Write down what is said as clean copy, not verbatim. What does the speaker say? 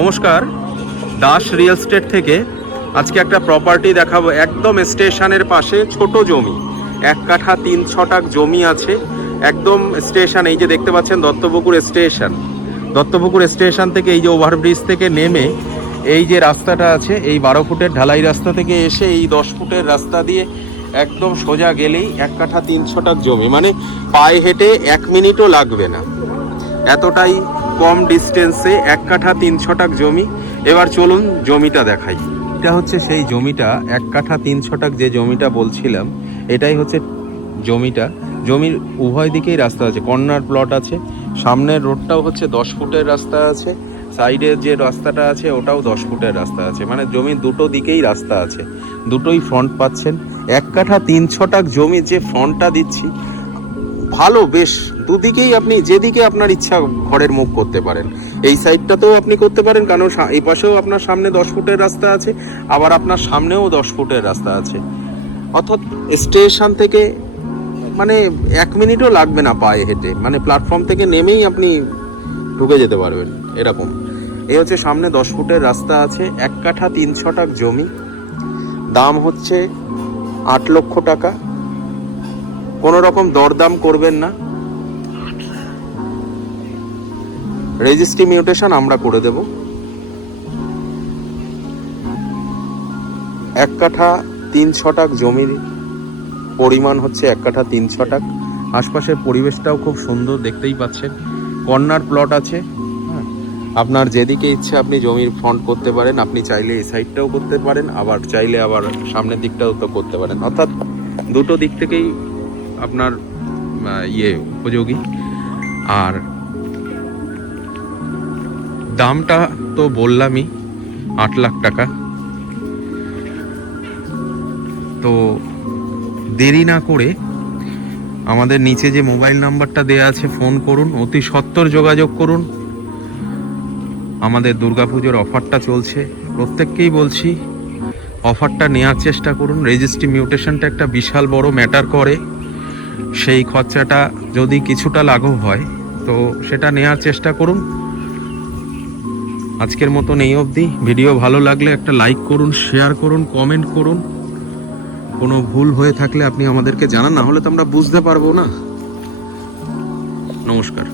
নমস্কার, Das real estate থেকে আজকে একটা প্রপার্টি দেখাবো। একদম স্টেশনের পাশে ছোট জমি, 1 কাঠা 3 ছটাক জমি আছে একদম স্টেশন। এই যে দেখতে পাচ্ছেন দত্তপুকুর স্টেশন। দত্তপুকুর স্টেশন থেকে এই যে ওভারব্রিজ থেকে নেমে এই যে রাস্তাটা আছে, এই 12 ফুটের ঢালাই রাস্তা থেকে এসে এই 10 ফুটের রাস্তা দিয়ে একদম সোজা গেলেই 1 কাঠা 3 ছটাক জমি, মানে পায়ে হেঁটে 1 মিনিটও লাগবে না, এতটাই কম ডিস্টেন্সে 1 কাঠা 3 ছটাক জমি। এবার চলুন জমিটা দেখাই। এটা হচ্ছে সেই জমিটা, 1 কাঠা 3 ছটাক যে জমিটা বলছিলাম, এটাই হচ্ছে জমিটা। জমির উভয় দিকেই রাস্তা আছে, কর্নার প্লট আছে, সামনের রোডটাও হচ্ছে 10 ফুটের রাস্তা আছে, সাইডের যে রাস্তাটা আছে ওটাও 10 ফুটের রাস্তা আছে, মানে জমির দুটো দিকেই রাস্তা আছে, দুটোই ফ্রন্ট পাচ্ছেন। 1 কাঠা 3 ছটাক জমি যে ফ্রন্টটা দিচ্ছি ভালো, বেশ দুদিকেই আপনি যেদিকে আপনার ইচ্ছা ঘরের মুখ করতে পারেন। এই সাইডটাতেও আপনি করতে পারেন, কারণ এই পাশেও আপনার সামনে 10 ফুটের রাস্তা আছে, আবার আপনার সামনেও 10 ফুটের রাস্তা আছে। অর্থাৎ স্টেশন থেকে মানে 1 মিনিটও লাগবে না পায়ে হেঁটে, মানে প্ল্যাটফর্ম থেকে নেমেই আপনি ঢুকে যেতে পারবেন এরকম। এই হচ্ছে সামনে 10 ফুটের রাস্তা আছে, 1 কাঠা 3 ছটাক জমি, দাম হচ্ছে 8 লক্ষ টাকা। কোনো রকম দরদাম করবেন না, রেজিস্ট্রি মিউটেশন আমরা করে দেব। 1 কাঠা 3 ছটাক জমির পরিমাণ হচ্ছে 1 কাঠা 3 ছটাক। আশপাশের পরিবেশটাও খুব সুন্দর, দেখতেই পাচ্ছেন। কর্নার প্লট আছে, আপনার যেদিকে ইচ্ছে আপনি জমির ফ্রন্ট করতে পারেন। আপনি চাইলে এই সাইডটাও করতে পারেন, আবার চাইলে আবার সামনের দিকটাও তো করতে পারেন। অর্থাৎ দুটো দিক থেকেই আপনার উপযোগী। আর দামটা তো বললামই, 8 লাখ টাকা। তো দেরি না করে আমাদের নিচে যে মোবাইল নাম্বারটা দেয়া আছে ফোন করুন, অতি সত্বর যোগাযোগ করুন। আমাদের দুর্গাপুজোর অফারটা চলছে, প্রত্যেককেই বলছি অফারটা নেওয়ার চেষ্টা করুন। রেজিস্ট্রি মিউটেশনটা একটা বিশাল বড় ম্যাটার করে, সেই খরচাটা যদি কিছুটা লাঘব হয় তো সেটা নেওয়ার চেষ্টা করুন। আজকের মতন এই অবধি। ভিডিও ভালো লাগলে একটা লাইক করুন, শেয়ার করুন, কমেন্ট করুন। কোনো ভুল হয়ে থাকলে আপনি আমাদেরকে জানান, না হলে তো আমরা বুঝতে পারবো না। নমস্কার।